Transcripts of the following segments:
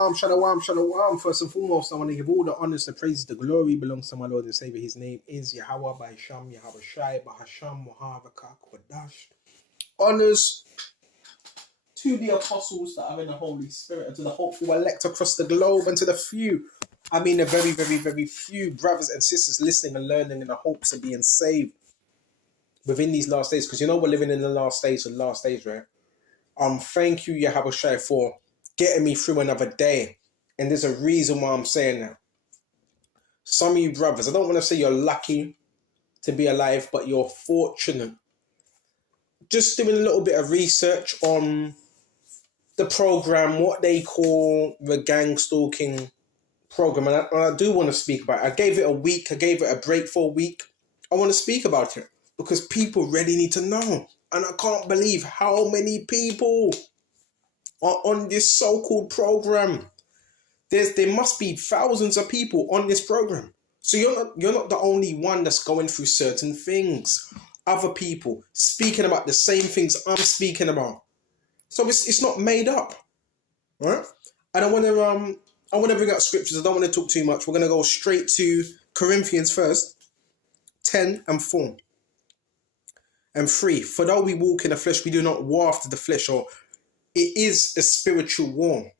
Shalom, shalom. First and foremost, I want to give all the honors, the praises, the glory belongs to my Lord and Savior. His name is Yahweh by Sham, Yahweh Shai, Bahasham, Muhavaka, Kwadash. Honors to the apostles that are in the Holy Spirit, and to the hopeful elect across the globe, and to the few, the very, very, very few brothers and sisters listening and learning in the hopes of being saved within these last days. Because you know we're living in the last days, right? Thank you, Yahweh Shai, for getting me through another day. And there's a reason why I'm saying that. Some of you brothers, I don't want to say you're lucky to be alive, but you're fortunate. Just doing a little bit of research on the program, what they call the gang stalking program. And I do want to speak about it. I gave it a week. I gave it a break for a week. I want to speak about it because people really need to know. And I can't believe how many people are on this so-called program. There must be thousands of people on this program. So you're not the only one that's going through certain things. Other people speaking about the same things I'm speaking about. So it's not made up, right? And I want to bring out scriptures. I don't want to talk too much. We're going to go straight to Corinthians first, 10 and 4 and 3. For though we walk in the flesh, we do not war after the flesh, or it is a spiritual war,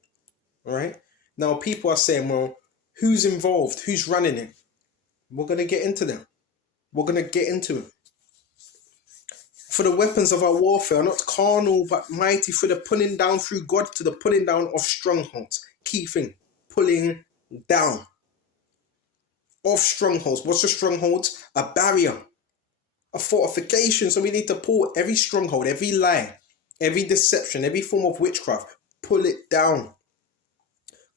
right? Now, people are saying, well, who's involved? Who's running it? We're going to get into them. We're going to get into it. For the weapons of our warfare are not carnal, but mighty for the pulling down through God to the pulling down of strongholds. Key thing, pulling down of strongholds. What's a stronghold? A barrier, a fortification. So we need to pull every stronghold, every lie, every deception, every form of witchcraft, pull it down.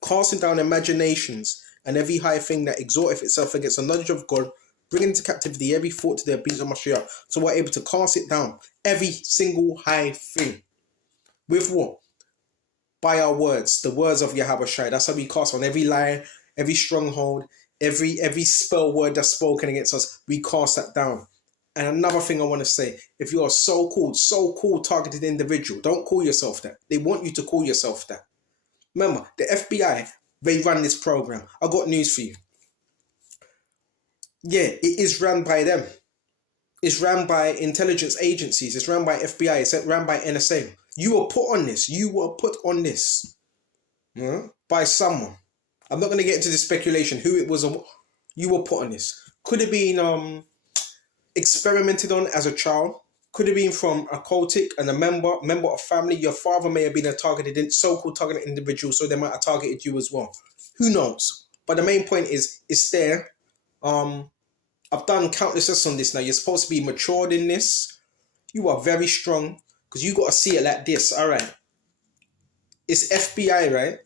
Casting down imaginations and every high thing that exalteth itself against the knowledge of God, bringing into captivity every thought to the obedience of Mashiach. So we're able to cast it down, every single high thing. With what? By our words, the words of Yahweh Shai. That's how we cast on every lie, every stronghold, every spell word that's spoken against us. We cast that down. And another thing I want to say, if you're a so-called targeted individual, don't call yourself that. They want you to call yourself that. Remember, the FBI, they run this program. I got news for you. Yeah, it is run by them. It's run by intelligence agencies. It's run by FBI. It's run by NSA. You were put on this. By someone. I'm not going to get into the speculation who it was. You were put on this. Could have been experimented on as a child. Could have been from a cultic and a member of family. Your father may have been a so-called targeted individual, so they might have targeted you as well. Who knows? But the main point is, it's there. I've done countless tests on this now. You're supposed to be matured in this. You are very strong because you got to see it like this. All right. It's FBI, right?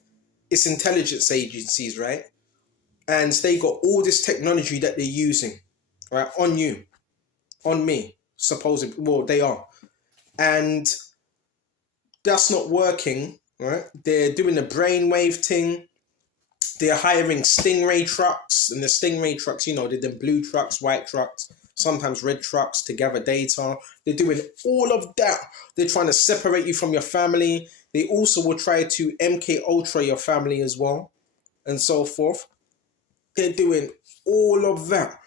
It's intelligence agencies, right? And they got all this technology that they're using, right? On you, on me. Supposedly, well, they are, and that's not working, right? They're doing the brainwave thing. They're hiring Stingray trucks, and the Stingray trucks, they're the blue trucks, white trucks, sometimes red trucks to gather data. They're doing all of that. They're trying to separate you from your family. They also will try to MK Ultra your family as well, and so forth. They're doing all of that.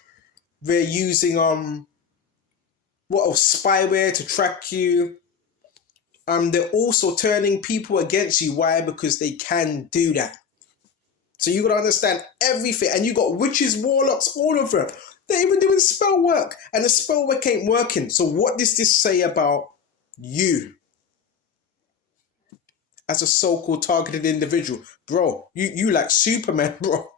They're using spyware to track you. They're also turning people against you. Why? Because they can do that. So you got to understand everything. And you got witches, warlocks, all of them. They're even doing spell work. And the spell work ain't working. So what does this say about you? As a so-called targeted individual. Bro, you like Superman, bro.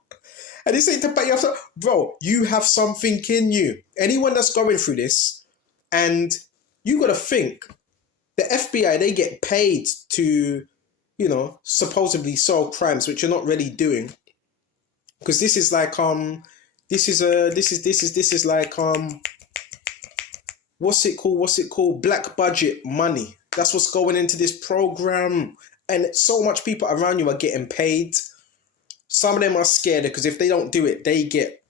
And this ain't to pay you off. Bro, you have something in you. Anyone that's going through this, and you got to think, the FBI, they get paid to, supposedly solve crimes, which you're not really doing. Because this is like, this is like, what's it called? Black budget money. That's what's going into this program. And so much people around you are getting paid. Some of them are scared because if they don't do it, they get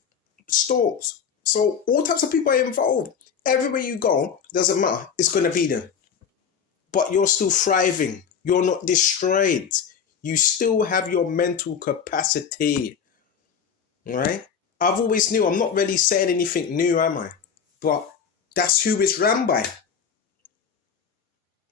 stalked. So all types of people are involved. Everywhere you go, doesn't matter. It's going to be there. But you're still thriving. You're not destroyed. You still have your mental capacity, right? I've always knew, I'm not really saying anything new, am I? But that's who it's ran by.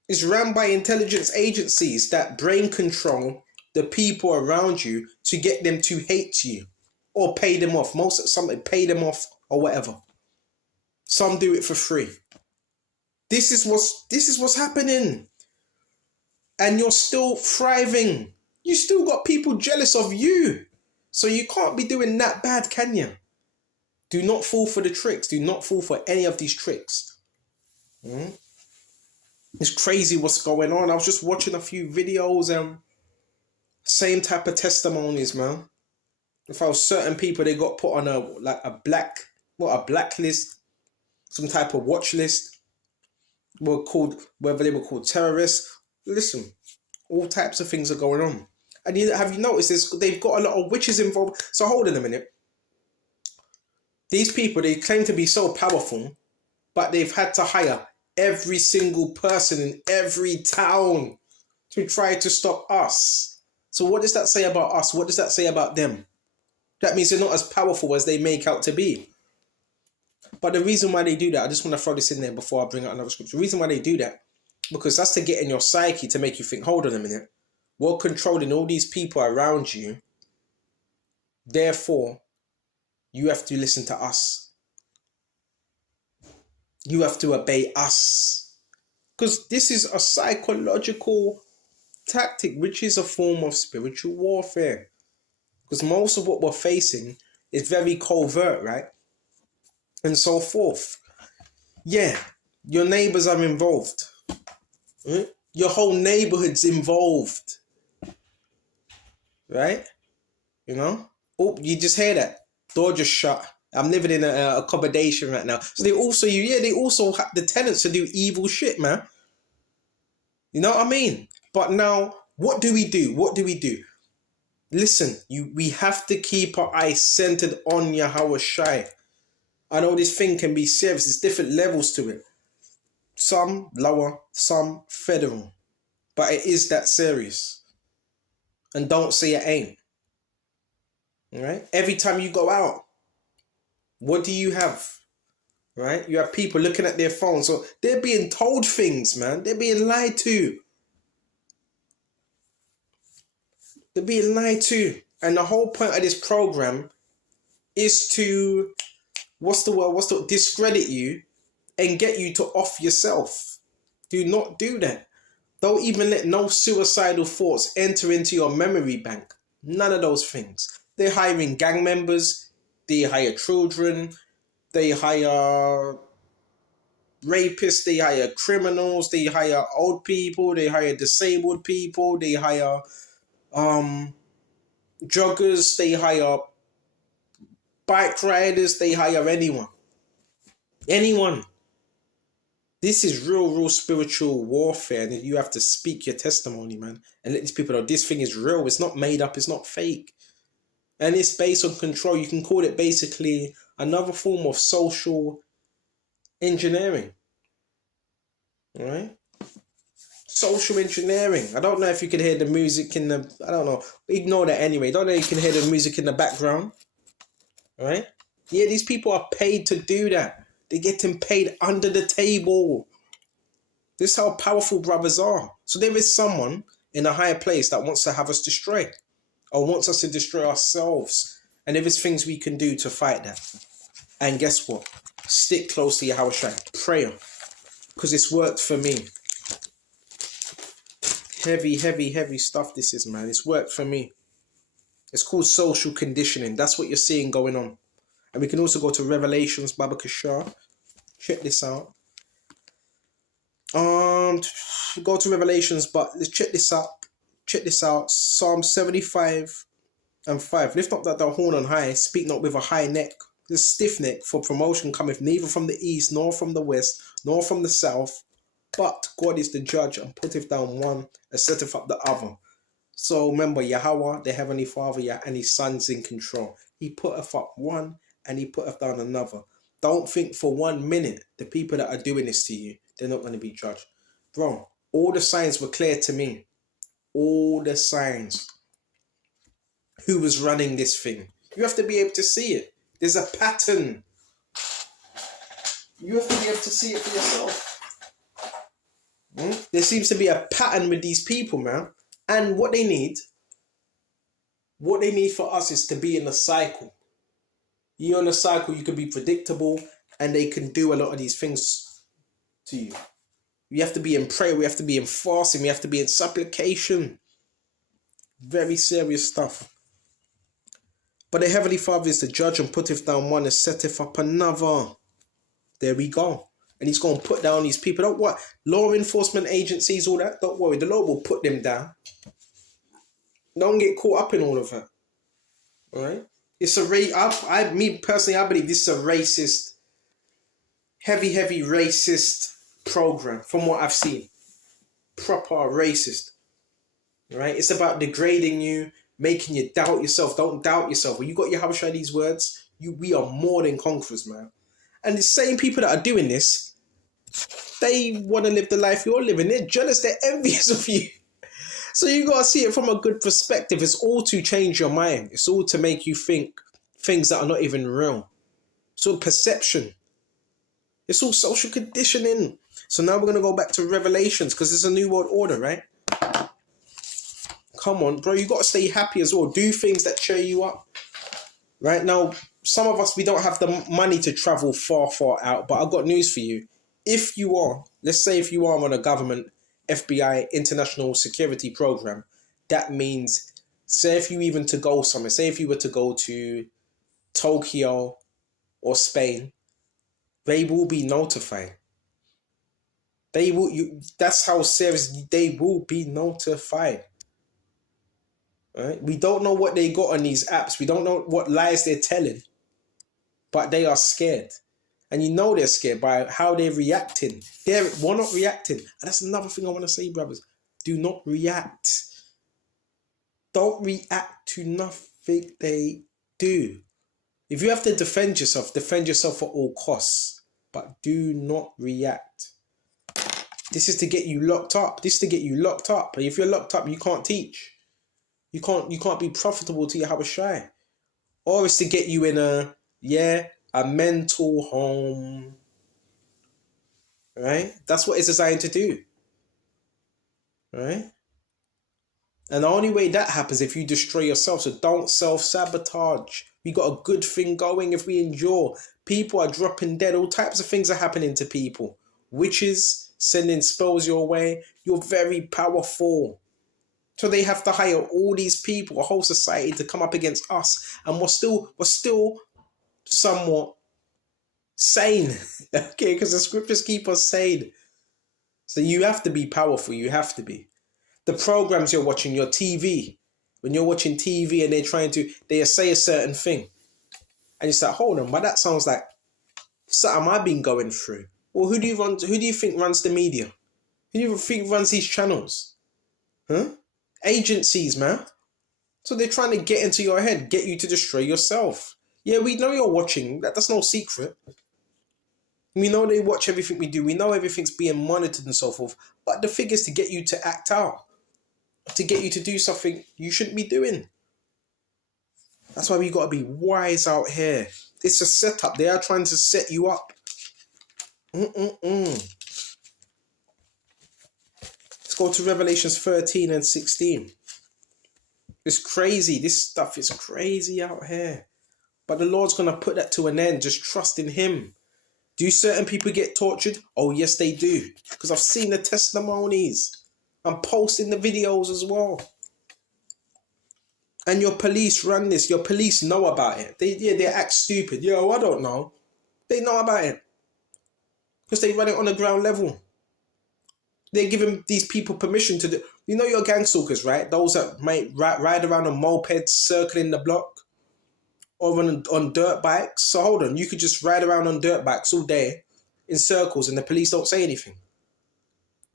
It's ran by intelligence agencies that brain control the people around you to get them to hate you or pay them off. Some pay them off or whatever. Some do it for free. This is what's happening. And you're still thriving. You still got people jealous of you. So you can't be doing that bad, can you? Do not fall for the tricks. Do not fall for any of these tricks. It's crazy what's going on. I was just watching a few videos and same type of testimonies, man. If I was certain people, they got put on a blacklist, some type of watch list. Whether they were called terrorists. Listen, all types of things are going on. And have you noticed they've got a lot of witches involved? So hold on a minute. These people, they claim to be so powerful, but they've had to hire every single person in every town to try to stop us. So what does that say about us? What does that say about them? That means they're not as powerful as they make out to be. But the reason why they do that, I just want to throw this in there before I bring out another scripture. The reason why they do that, because that's to get in your psyche to make you think, hold on a minute, we're controlling all these people around you. Therefore, you have to listen to us. You have to obey us. Because this is a psychological tactic, which is a form of spiritual warfare. Because most of what we're facing is very covert, right? And so forth. Yeah, your neighbors are involved. Right? Your whole neighborhood's involved. Right? You know? Oh, you just hear that? Door just shut. I'm living in a accommodation right now. So they also have the tenants to do evil shit, man. You know what I mean? But now, what do we do? What do we do? Listen, we have to keep our eyes centered on Yahweh Shai. I know this thing can be serious. There's different levels to it. Some lower, some federal. But it is that serious. And don't say it ain't. All right? Every time you go out, what do you have? Right? You have people looking at their phones. So they're being told things, man. They're being lied to. They're being lied to. And the whole point of this program is to, discredit you and get you to off yourself. Do not do that. Don't even let no suicidal thoughts enter into your memory bank. None of those things. They're hiring gang members. They hire children. They hire rapists. They hire criminals. They hire old people. They hire disabled people. They hire joggers. They hire bike riders. They hire anyone. Anyone. This is real spiritual warfare, and you have to speak your testimony, man, and let these people know this thing is real. It's not made up. It's not fake. And it's based on control. You can call it basically another form of social engineering. All right? Social engineering. I don't know if you can hear the music in the... I don't know. Ignore that anyway. Don't know if you can hear the music in the background. All right? Yeah, these people are paid to do that. They're getting paid under the table. This is how powerful brothers are. So there is someone in a higher place that wants to have us destroyed. Or wants us to destroy ourselves. And there is things we can do to fight that. And guess what? Stick close to Yahweh Shai. Prayer. Because it's worked for me. Heavy stuff this is, man. It's worked for me. It's called social conditioning. That's what you're seeing going on. And we can also go to Revelations, Baba Kashar. Check this out. Go to Revelations, but let's check this out. Check this out. Psalm 75 and 5. Lift up the horn on high, speak not with a high neck. The stiff neck, for promotion cometh neither from the east, nor from the west, nor from the south. But God is the judge, and putteth down one, and setteth up the other. So remember, Yahweh, the Heavenly Father, and His Son's in control. He putteth up one, and He putteth down another. Don't think for 1 minute the people that are doing this to you, they're not going to be judged. Bro, all the signs were clear to me. all the signs. Who was running this thing? You have to be able to see it. There's a pattern. You have to be able to see it for yourself. There seems to be a pattern with these people, man. And what they need for us is to be in a cycle. You're in a cycle, you can be predictable, and they can do a lot of these things to you. We have to be in prayer, we have to be in fasting, we have to be in supplication. Very serious stuff. But the Heavenly Father is the judge and putteth down one and setteth up another. There we go. And he's going to put down these people. Don't worry. Law enforcement agencies, all that, don't worry. The Lord will put them down. Don't get caught up in all of it. All right? It's me personally, I believe this is a racist, heavy racist program from what I've seen. Proper racist. All right? It's about degrading you, making you doubt yourself. Don't doubt yourself. When you got your Habashai these words, we are more than conquerors, man. And the same people that are doing this, they want to live the life you're living. They're jealous. They're envious of you. So you got to see it from a good perspective. It's all to change your mind. It's all to make you think things that are not even real. It's all perception. It's all social conditioning. So now we're going to go back to Revelations because it's a new world order, right? Come on, bro. You got to stay happy as well. Do things that cheer you up. Right now, some of us, we don't have the money to travel far out. But I've got news for you. If you are, let's say if you are on a government FBI international security program, that means, say if you even to go somewhere, say if you were to go to Tokyo or Spain, they will be notified. They will. That's how serious. They will be notified. Right? We don't know what they got on these apps. We don't know what lies they're telling, but they are scared. And you know they're scared by how they're reacting. We're not reacting. And that's another thing I want to say, brothers. Do not react. Don't react to nothing they do. If you have to defend yourself at all costs. But do not react. This is to get you locked up. This is to get you locked up. And if you're locked up, you can't teach. You can't be profitable to your Habashai. Or it's to get you in a mental home. Right? That's what it's designed to do. Right? And the only way that happens if you destroy yourself. So don't self-sabotage. We got a good thing going if we endure. People are dropping dead. All types of things are happening to people. Witches sending spells your way. You're very powerful. So they have to hire all these people, a whole society to come up against us. And we're still somewhat sane. Okay, because the scriptures keep us sane. So you have to be powerful. You have to be. The programs you're watching, your TV. When you're watching TV and they say a certain thing. And you say, hold on, but that sounds like something I've been going through. Well, who do you think runs the media? Who do you think runs these channels? Huh? Agencies, man. So they're trying to get into your head, get you to destroy yourself. Yeah, we know you're watching. That's no secret. We know they watch everything we do. We know everything's being monitored and so forth. But the thing is to get you to act out. To get you to do something you shouldn't be doing. That's why we got to be wise out here. It's a setup. They are trying to set you up. Let's go to Revelations 13 and 16. It's crazy. This stuff is crazy out here. But the Lord's going to put that to an end. Just trust in Him. Do certain people get tortured? Oh, yes, they do. Because I've seen the testimonies. I'm posting the videos as well. And your police run this. Your police know about it. They act stupid. Yo, I don't know. They know about it. Because they run it on the ground level. They're giving these people permission to do... You know your gang stalkers, right? Those that might ride around on mopeds, circling the block. Or on dirt bikes. So hold on. You could just ride around on dirt bikes all day in circles and the police don't say anything.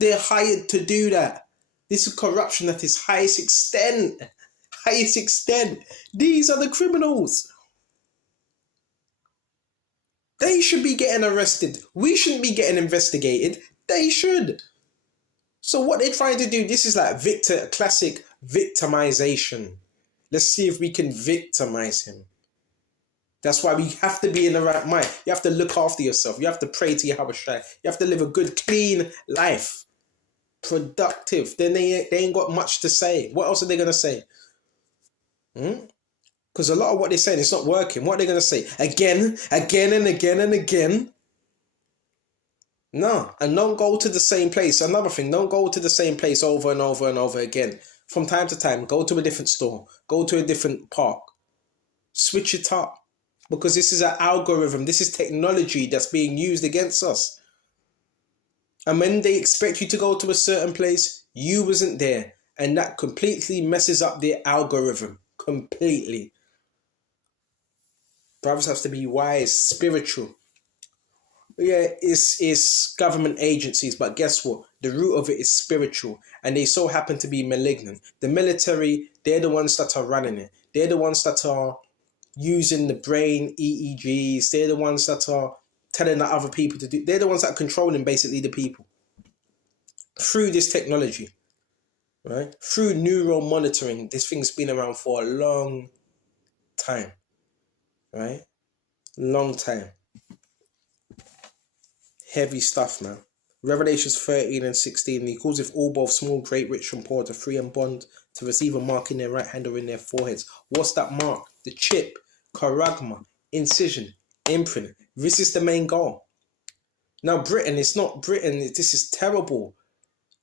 They're hired to do that. This is corruption at its highest extent. Highest extent. These are the criminals. They should be getting arrested. We shouldn't be getting investigated. They should. So what they're trying to do, this is like classic victimization. Let's see if we can victimize him. That's why we have to be in the right mind. You have to look after yourself. You have to pray to Yahweh Shai. You have to live a good, clean life. Productive. Then they ain't got much to say. What else are they going to say? Because a lot of what they're saying, it's not working. What are they going to say? Again and again and again? No. And don't go to the same place. Another thing, don't go to the same place over and over and over again. From time to time, go to a different store. Go to a different park. Switch it up. Because this is an algorithm. This is technology that's being used against us. And when they expect you to go to a certain place, you wasn't there. And that completely messes up their algorithm. Completely. Brothers have to be wise, spiritual. Yeah, it's government agencies, but guess what? The root of it is spiritual. And they so happen to be malignant. The military, they're the ones that are running it. They're the ones that are using the brain EEGs. They're the ones that are telling the other people to do. They're the ones that are controlling basically the people through this technology, right? Through neural monitoring. This thing's been around for a long time, right? Long time. Heavy stuff, man. Revelations 13 and 16. He calls if all, both small, great, rich, and poor, to free and bond, to receive a mark in their right hand or in their foreheads. What's that mark? The chip, charagma, incision, imprint. This is the main goal. Now, Britain, it's not Britain. This is terrible.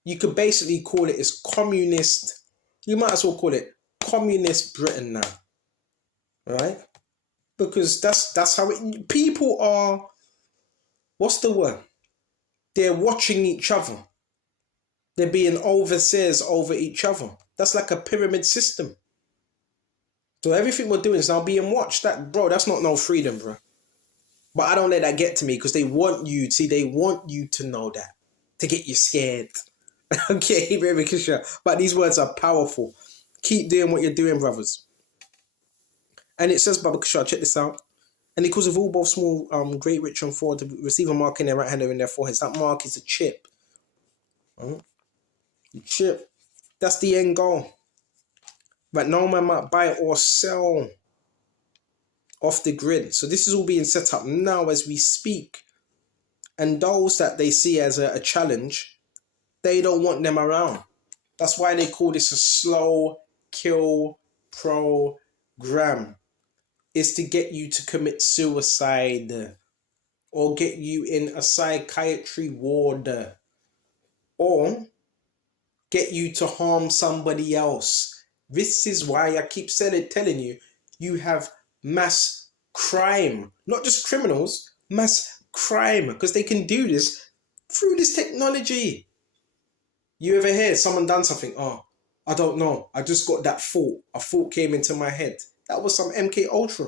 You could basically call it as communist. You might as well call it communist Britain now. Right? Because that's how it... People are... What's the word? They're watching each other. They're being overseers over each other. That's like a pyramid system. So everything we're doing is now being watched. That's not no freedom, bro. But I don't let that get to me because they want you. See, they want you to know that. To get you scared. Okay, baby, but these words are powerful. Keep doing what you're doing, brothers. And it says, Baba Kishar, check this out. And because of all, both small, great, rich, and poor, to receive a mark in their right hand or in their foreheads. That mark is a chip. The chip. That's the end goal. But no man might buy or sell off the grid. So this is all being set up now as we speak. And those that they see as a challenge, they don't want them around. That's why they call this a slow kill program. It's to get you to commit suicide or get you in a psychiatry ward or get you to harm somebody else. This is why I keep telling you, you have mass crime, not just criminals, mass crime, because they can do this through this technology. You ever hear someone done something? Oh, I don't know. I just got that thought. A thought came into my head. That was some MK Ultra.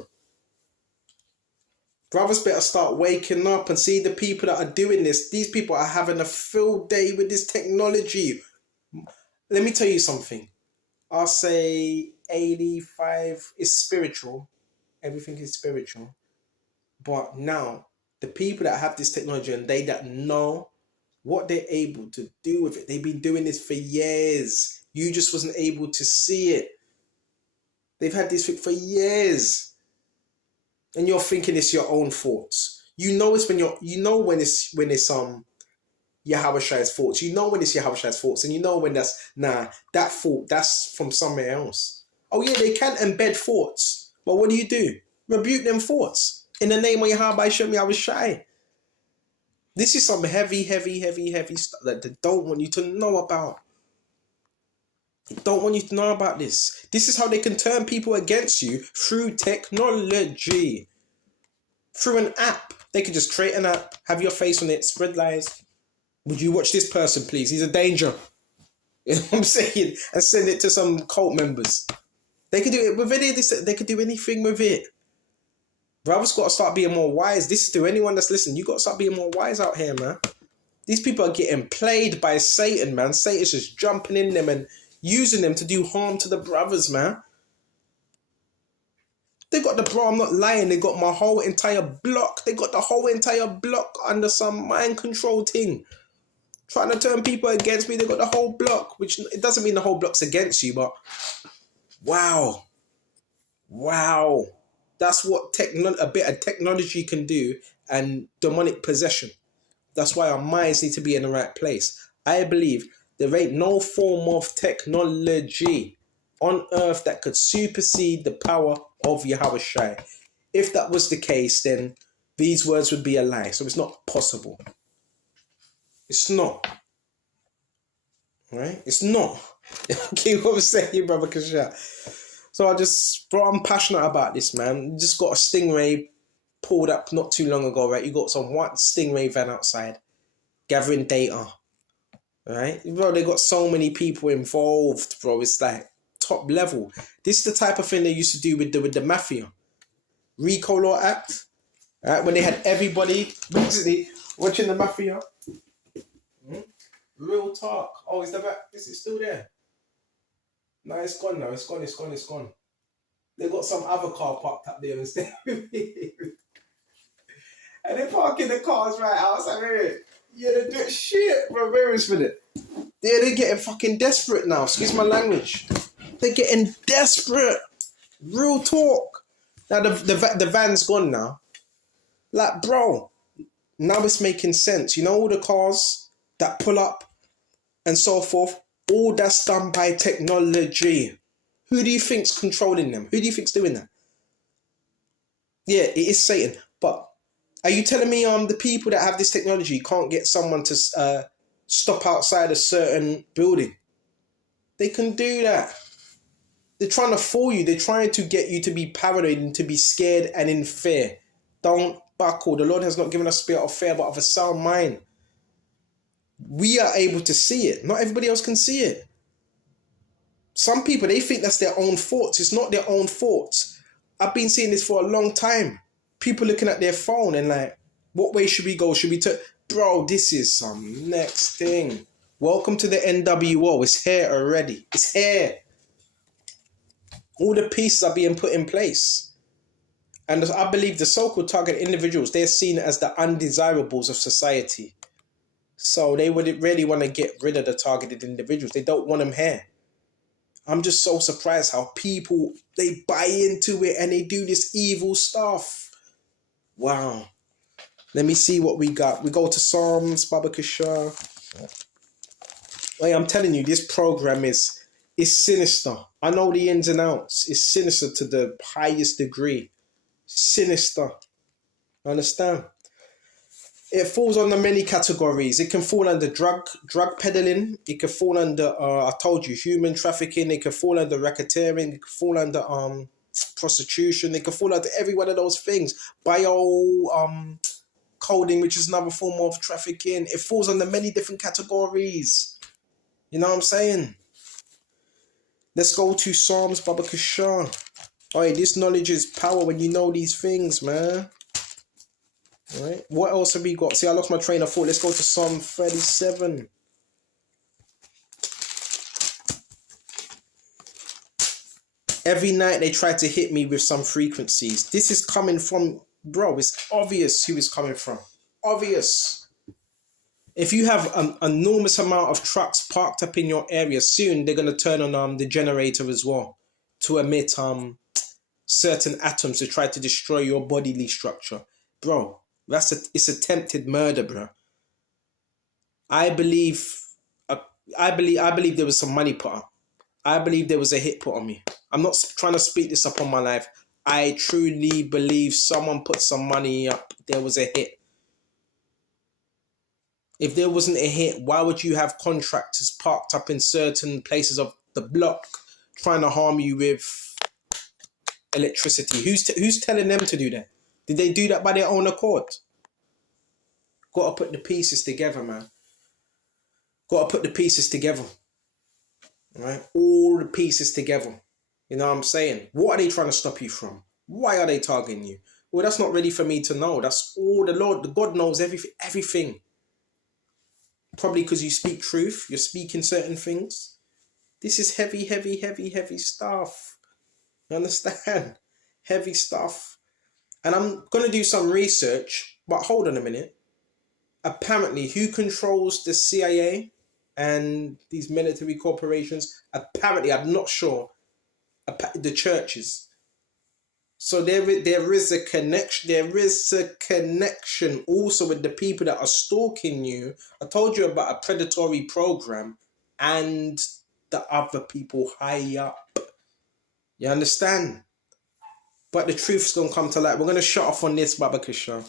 Brothers better start waking up and see the people that are doing this. These people are having a field day with this technology. Let me tell you something. I'll say 85 is spiritual. Everything is spiritual. But now, the people that have this technology and they that know what they're able to do with it. They've been doing this for years. You just wasn't able to see it. They've had this thing for years. And you're thinking it's your own thoughts. You know it's when when it's Yahweh Shai's thoughts. You know when it's Yahweh Shai's thoughts. And you know when that thought, that's from somewhere else. Oh yeah, they can embed thoughts. But what do? Rebuke them thoughts. In the name of Yahweh Shai. This is some heavy stuff that they don't want you to know about. They don't want you to know about this. This is how they can turn people against you through technology. Through an app. They can just create an app, have your face on it, spread lies. Would you watch this person, please? He's a danger. You know what I'm saying? And send it to some cult members. They could do it with it. They could do anything with it. Brothers got to start being more wise. This is to anyone that's listening. You got to start being more wise out here, man. These people are getting played by Satan, man. Satan's just jumping in them and using them to do harm to the brothers, man. They got I'm not lying. They got my whole entire block. They got the whole entire block under some mind control thing. Trying to turn people against me. They got the whole block, which it doesn't mean the whole block's against you, but wow. Wow. That's what a bit of technology can do, and demonic possession. That's why our minds need to be in the right place. I believe there ain't no form of technology on earth that could supersede the power of Yahweh Shai. If that was the case, then these words would be a lie. So it's not possible. It's not. Right? It's not. Keep what I'm saying, brother Kasha. So bro, I'm passionate about this, man. Just got a Stingray pulled up not too long ago, right? You got some white Stingray van outside, gathering data, right? Bro, they got so many people involved, bro. It's like top level. This is the type of thing they used to do with the mafia. RICO Law Act, right? When they had everybody basically watching the mafia. Real talk. Oh, is it still there? No, it's gone now. It's gone. They got some other car parked up there instead. And they're parking the cars right outside. Yeah, they do shit, bro. Where is it? Yeah, they're getting fucking desperate now. Excuse my language. They're getting desperate. Real talk. Now the van's gone now. Like, bro, now it's making sense. You know all the cars that pull up and so forth? All that's done by technology. Who do you think's controlling them? Who do you think's doing that? Yeah, it is Satan. But are you telling me the people that have this technology can't get someone to stop outside a certain building? They can do that. They're trying to fool you. They're trying to get you to be paranoid and to be scared and in fear. Don't buckle. The Lord has not given us a spirit of fear, but of a sound mind. We are able to see it. Not everybody else can see it. Some people, they think that's their own thoughts. It's not their own thoughts. I've been seeing this for a long time. People looking at their phone and like, what way should we go? Should we turn? Bro, this is some next thing. Welcome to the NWO. It's here already. It's here. All the pieces are being put in place. And I believe the so-called target individuals, they're seen as the undesirables of society. So they would really want to get rid of the targeted individuals. They don't want them here. I'm just so surprised how people, they buy into it and they do this evil stuff. Wow. Let me see what we got. We go to Psalms, Baba Kishar. Hey, I'm telling you, this program is sinister. I know the ins and outs. It's sinister to the highest degree. Sinister. Understand? It falls under many categories. It can fall under drug peddling. It can fall under, I told you, human trafficking. It can fall under racketeering. It can fall under prostitution. It can fall under every one of those things. Coding, which is another form of trafficking. It falls under many different categories. You know what I'm saying? Let's go to Psalms, Baba Kashan. Alright, this knowledge is power when you know these things, man. Right? What else have we got? See, I lost my train of thought. Let's go to Psalm 37. Every night they try to hit me with some frequencies. This is coming from, bro, it's obvious who it's coming from. Obvious. If you have an enormous amount of trucks parked up in your area, soon they're going to turn on the generator as well to emit certain atoms to try to destroy your bodily structure. Bro, it's attempted murder, bro. I believe there was some money put up. I believe there was a hit put on me. I'm not trying to speak this up on my life. I truly believe someone put some money up. There was a hit. If there wasn't a hit, why would you have contractors parked up in certain places of the block trying to harm you with electricity? Who's telling them to do that? Did they do that by their own accord? Got to put the pieces together, man. Got to put the pieces together. Right? All the pieces together. You know what I'm saying? What are they trying to stop you from? Why are they targeting you? Well, that's not ready for me to know. That's all the God knows everything. Probably because you speak truth. You're speaking certain things. This is heavy, heavy, heavy, heavy stuff. You understand? Heavy stuff. And I'm going to do some research. But hold on a minute. apparently, who controls the CIA and these military corporations? Apparently, I'm not sure. The churches. So there is a connection. There is a connection also with the people that are stalking you. I told you about a predatory program and the other people high up. You understand? But the truth's gonna come to light. We're gonna shut off on this, Babakisha.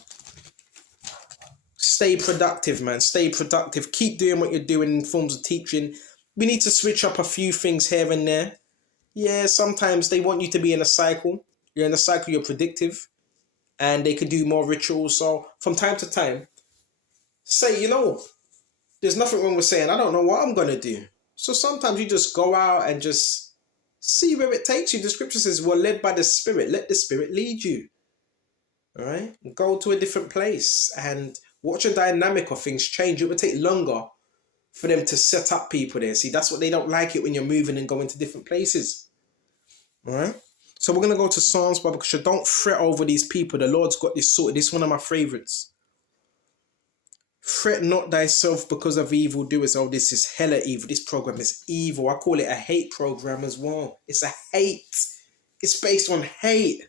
Stay productive, man. Stay productive. Keep doing what you're doing in forms of teaching. We need to switch up a few things here and there. Yeah, sometimes they want you to be in a cycle. You're in a cycle, you're predictive. And they could do more rituals. So from time to time, say, you know, there's nothing wrong with saying, I don't know what I'm going to do. So sometimes you just go out and just see where it takes you. The scripture says, we're led by the Spirit. Let the Spirit lead you. All right? Go to a different place and watch the dynamic of things change. It will take longer for them to set up people there. See, that's what they don't like it when you're moving and going to different places. All right? So we're going to go to Psalms, because you don't fret over these people. The Lord's got this sorted. This is one of my favorites. Fret not thyself because of evildoers. Oh, this is hella evil. This program is evil. I call it a hate program as well. It's a hate. It's based on hate.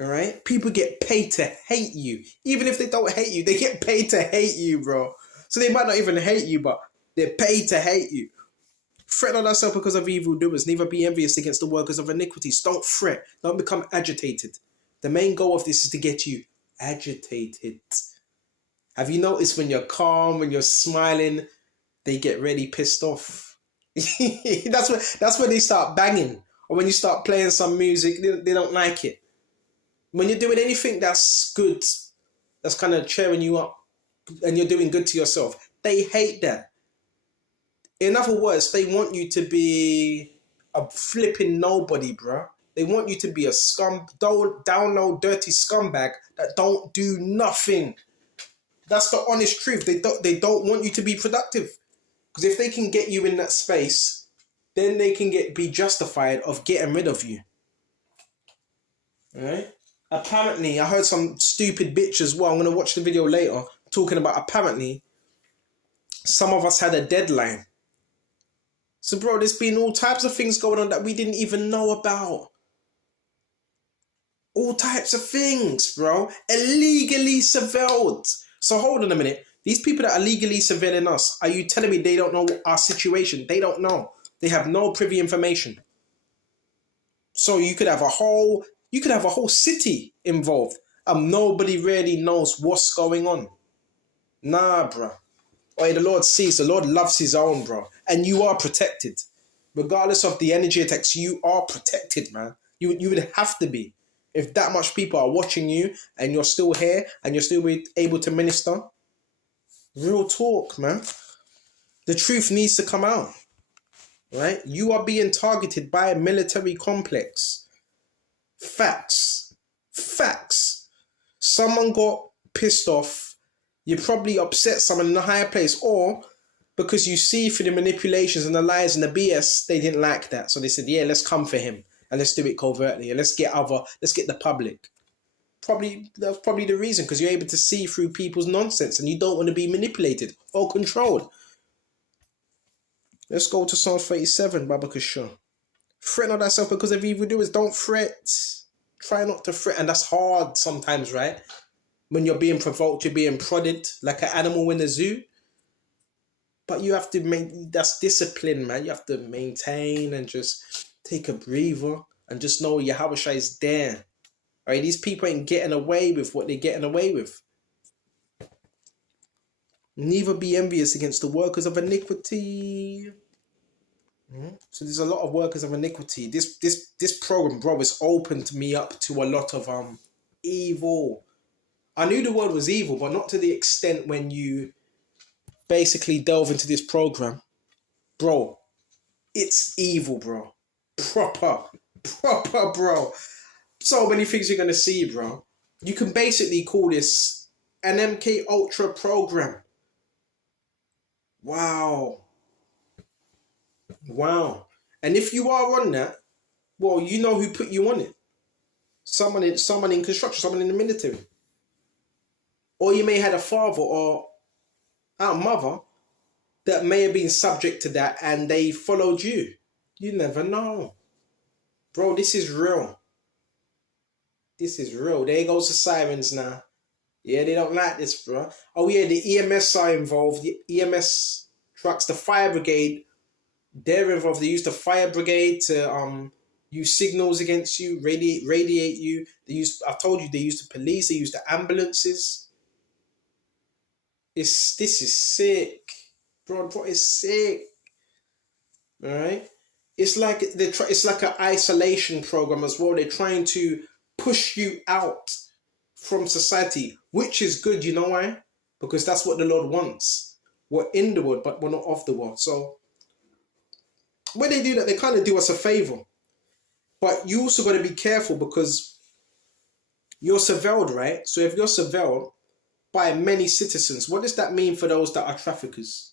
All right? People get paid to hate you. Even if they don't hate you, they get paid to hate you, bro. So they might not even hate you, but they're paid to hate you. Fret not thyself because of evildoers, neither be envious against the workers of iniquities. Don't fret. Don't become agitated. The main goal of this is to get you agitated. Have you noticed when you're calm, when you're smiling, they get really pissed off? That's when they start banging. Or when you start playing some music, they don't like it. When you're doing anything that's good, that's kind of cheering you up, and you're doing good to yourself, they hate that. In other words, they want you to be a flipping nobody, bro. They want you to be a down low, dirty scumbag that don't do nothing. That's the honest truth. They don't want you to be productive. Because if they can get you in that space, then they can be justified of getting rid of you. Alright? Apparently, I heard some stupid bitch as well. I'm going to watch the video later, talking about apparently some of us had a deadline. So, bro, there's been all types of things going on that we didn't even know about. All types of things, bro. Illegally surveilled. So, hold on a minute. These people that are legally surveilling us, are you telling me they don't know our situation? They don't know. They have no privy information. So, you could have a whole city involved, and nobody really knows what's going on. Nah, bro. Oh, the Lord sees, the Lord loves his own, bro. And you are protected. Regardless of the energy attacks, you are protected, man. You would have to be. If that much people are watching you and you're still here and you're still able to minister. Real talk, man. The truth needs to come out. Right? You are being targeted by a military complex. Facts. Facts. Someone got pissed off. You probably upset someone in a higher place, or because you see through the manipulations and the lies and the BS, they didn't like that. So they said, yeah, let's come for him and let's do it covertly and let's get the public. That's probably the reason, because you're able to see through people's nonsense and you don't want to be manipulated or controlled. Let's go to Psalm 37, Babakasha. Fret not thyself because of evildoers. Don't fret. Try not to fret. And that's hard sometimes, right? When you're being provoked, you're being prodded like an animal in the zoo. But you have to that's discipline, man. You have to maintain and just take a breather and just know Yahushua is there. All right, these people ain't getting away with what they're getting away with. Neither be envious against the workers of iniquity. So there's a lot of workers of iniquity. This program, bro, has opened me up to a lot of evil. I knew the world was evil, but not to the extent when you basically delve into this program. Bro, it's evil, bro. Proper, bro. So many things you're going to see, bro. You can basically call this an MK Ultra program. Wow. And if you are on that, well, you know who put you on it. Someone in construction, someone in the military. Or you may have had a father or our mother, that may have been subject to that and they followed you. You never know. Bro, this is real. This is real. There goes the sirens now. Yeah, they don't like this, bro. Oh yeah, the EMS are involved. The EMS trucks, the fire brigade, they're involved. They use the fire brigade to use signals against you, radiate you. I told you, they use the police, they use the ambulances. This is sick. Bro, it's sick. Alright? It's like it's like an isolation program as well. They're trying to push you out from society, which is good, you know why? Because that's what the Lord wants. We're in the world, but we're not of the world. So when they do that, they kind of do us a favor. But you also got to be careful because you're surveilled, right? So if you're surveilled by many citizens, what does that mean for those that are traffickers?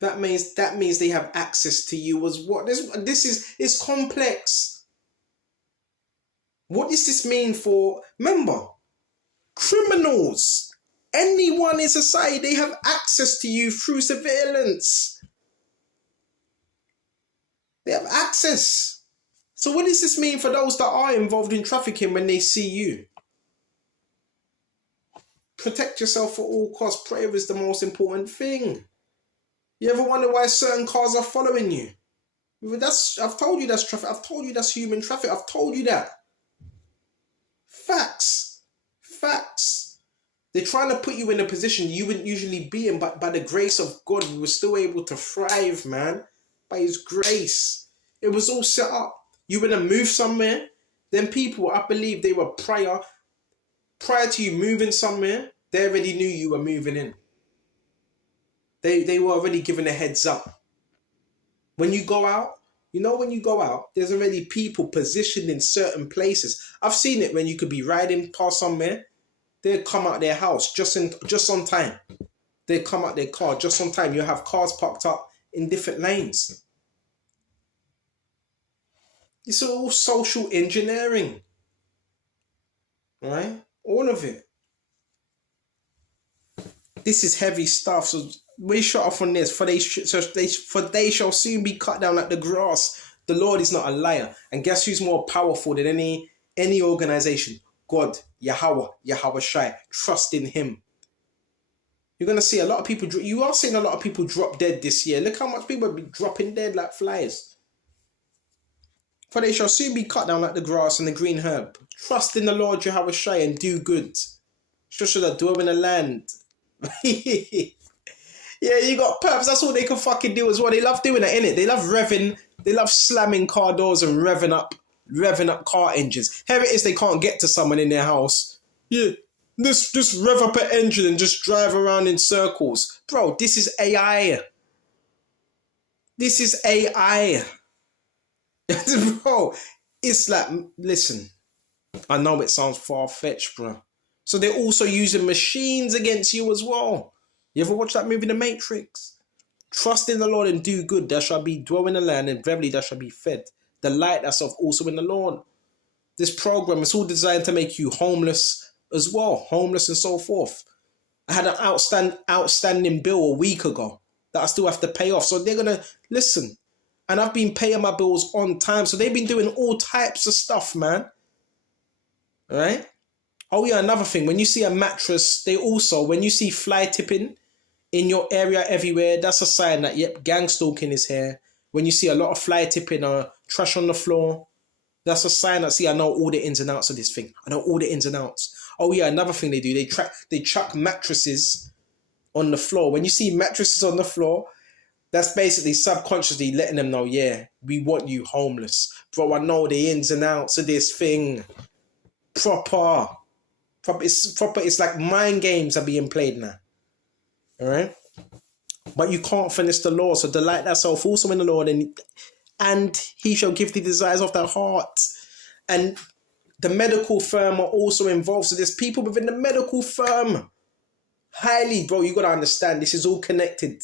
That means they have access to you as what? It's complex. What does this mean for? Remember, criminals, anyone in society, they have access to you through surveillance. They have access. So what does this mean for those that are involved in trafficking when they see you? Protect yourself at all costs. Prayer is the most important thing. You ever wonder why certain cars are following you? I've told you that's traffic. I've told you that's human traffic. I've told you that. Facts. They're trying to put you in a position you wouldn't usually be in, but by the grace of God, we were still able to thrive, man. By His grace. It was all set up. You were going to move somewhere, then people, I believe they were prior to you moving somewhere, they already knew you were moving in. They were already given a heads up. When you go out, there's already people positioned in certain places. I've seen it when you could be riding past somewhere, they'll come out their house just on time. They come out their car just on time. You have cars parked up in different lanes. It's all social engineering, right? All of it. This is heavy stuff. So we shut off on this. For they shall soon be cut down like the grass. The Lord is not a liar. And guess who's more powerful than any organization? God, Yahweh Shai. Trust in Him. You're gonna see a lot of people. You are seeing a lot of people drop dead this year. Look how much people have been dropping dead like flies. For they shall soon be cut down like the grass and the green herb. Trust in the Lord Yahweh Shai and do good. Just should dwell in the land. Yeah, you got perps. That's all they can fucking do as well. They love doing that, innit? They love revving. They love slamming car doors and revving up car engines. Here it is, they can't get to someone in their house. Yeah, just rev up an engine and just drive around in circles. Bro, this is AI. This is AI. Bro, it's like, listen, I know it sounds far-fetched, bro. So they're also using machines against you as well. You ever watch that movie, The Matrix? Trust in the Lord and do good. There shall be dwell in the land, and verily there shall be fed. The light that's also in the Lord. This program is all designed to make you homeless as well. Homeless and so forth. I had an outstanding bill a week ago that I still have to pay off. So they're going to listen. And I've been paying my bills on time. So they've been doing all types of stuff, man. All right? Oh yeah, another thing. When you see a mattress, when you see fly tipping in your area everywhere, that's a sign that, yep, gang stalking is here. When you see a lot of fly tipping or trash on the floor, that's a sign that, see, I know all the ins and outs of this thing. I know all the ins and outs. Oh yeah, another thing they do, they chuck mattresses on the floor. When you see mattresses on the floor, that's basically subconsciously letting them know, yeah, we want you homeless. Bro, I know the ins and outs of this thing. Proper. It's like mind games are being played now. All right? But you can't finish the law. So delight thyself also in the Lord, and He shall give thee desires of thy heart. And the medical firm are also involved. So there's people within the medical firm. Highly, bro, you got to understand, this is all connected.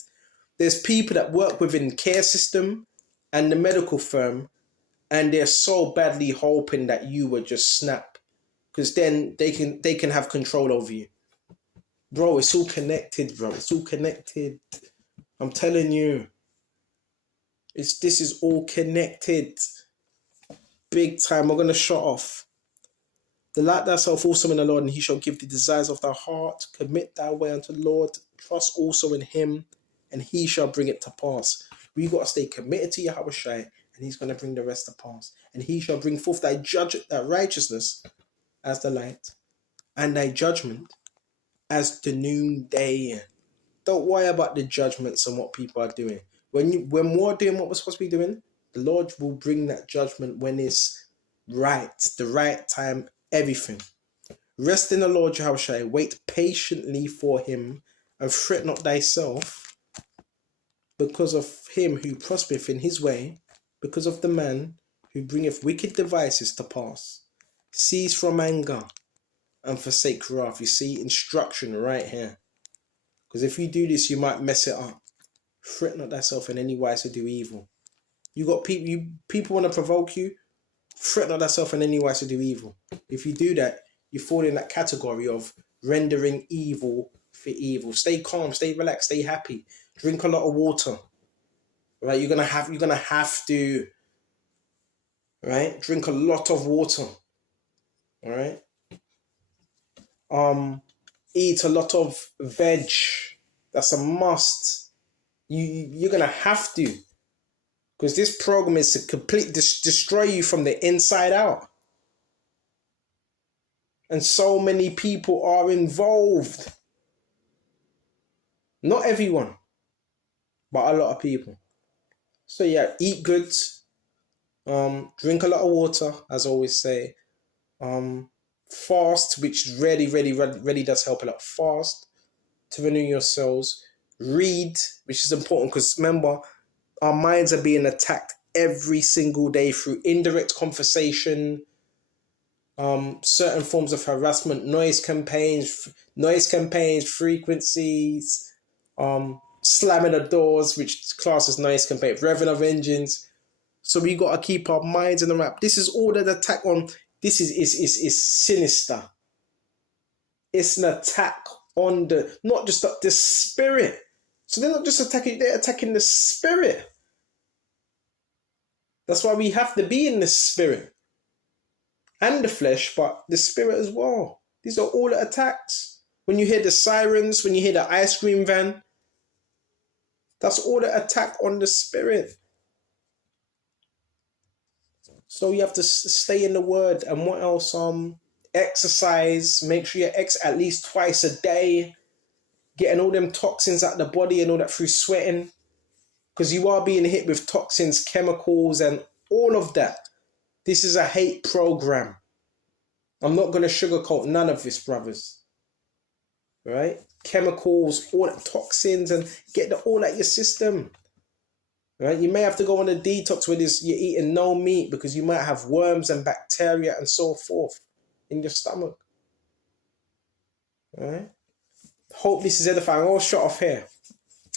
There's people that work within care system and the medical firm, and they're so badly hoping that you would just snap, because then they can have control over you. Bro, it's all connected, bro. It's all connected. I'm telling you. This is all connected. Big time. We're going to shut off. Delight thyself also in the Lord, and he shall give thee desires of thy heart. Commit thy way unto the Lord. Trust also in him, and he shall bring it to pass. We got to stay committed to Yahweh Shai, and he's going to bring the rest to pass. And he shall bring forth thy righteousness as the light, and thy judgment as the noonday. Don't worry about the judgments and what people are doing. When we're doing what we're supposed to be doing, the Lord will bring that judgment when it's right, the right time, everything. Rest in the Lord Yahushua, wait patiently for him, and fret not thyself because of him who prospereth in his way, because of the man who bringeth wicked devices to pass. Cease from anger and forsake wrath. You see instruction right here. Because if you do this, you might mess it up. Fret not thyself in any wise to do evil. You got people want to provoke you. Fret not thyself in any wise to do evil. If you do that, you fall in that category of rendering evil for evil. Stay calm, stay relaxed, stay happy. Drink a lot of water. Right? You're gonna have to. Right? Drink a lot of water. All right. Eat a lot of veg. That's a must. You're gonna have to, because this program is to completely destroy you from the inside out. And so many people are involved. Not everyone, but a lot of people. So yeah, eat good. Drink a lot of water, as I always say. Fast, which really does help a lot. Fast to renew your cells. Read, which is important, because remember, our minds are being attacked every single day through indirect conversation, certain forms of harassment, noise campaigns, frequencies, slamming the doors, which class as noise campaign, revving of engines. So we got to keep our minds in the wrap. This is all that attack on. This is sinister. It's an attack on not just the spirit. So they're not just attacking, they're attacking the spirit. That's why we have to be in the spirit and the flesh, but the spirit as well. These are all the attacks. When you hear the sirens, when you hear the ice cream van, that's all the attack on the spirit. So you have to stay in the word. And what else? Exercise. Make sure you at least twice a day. Getting all them toxins out of the body and all that through sweating. Because you are being hit with toxins, chemicals, and all of that. This is a hate program. I'm not going to sugarcoat none of this, brothers. Right? Chemicals, all that toxins, and get all out your system. Right? You may have to go on a detox where you're eating no meat, because you might have worms and bacteria and so forth in your stomach. Right? Hope this is edifying. I'll shut off here.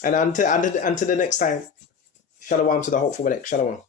And until the next time, shalom to the hopeful elect. Shalom.